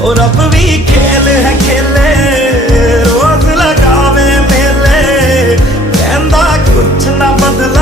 ओ रब भी खेल है खेले, रोज लगावे मेले, कहंदा कुछ ना बदला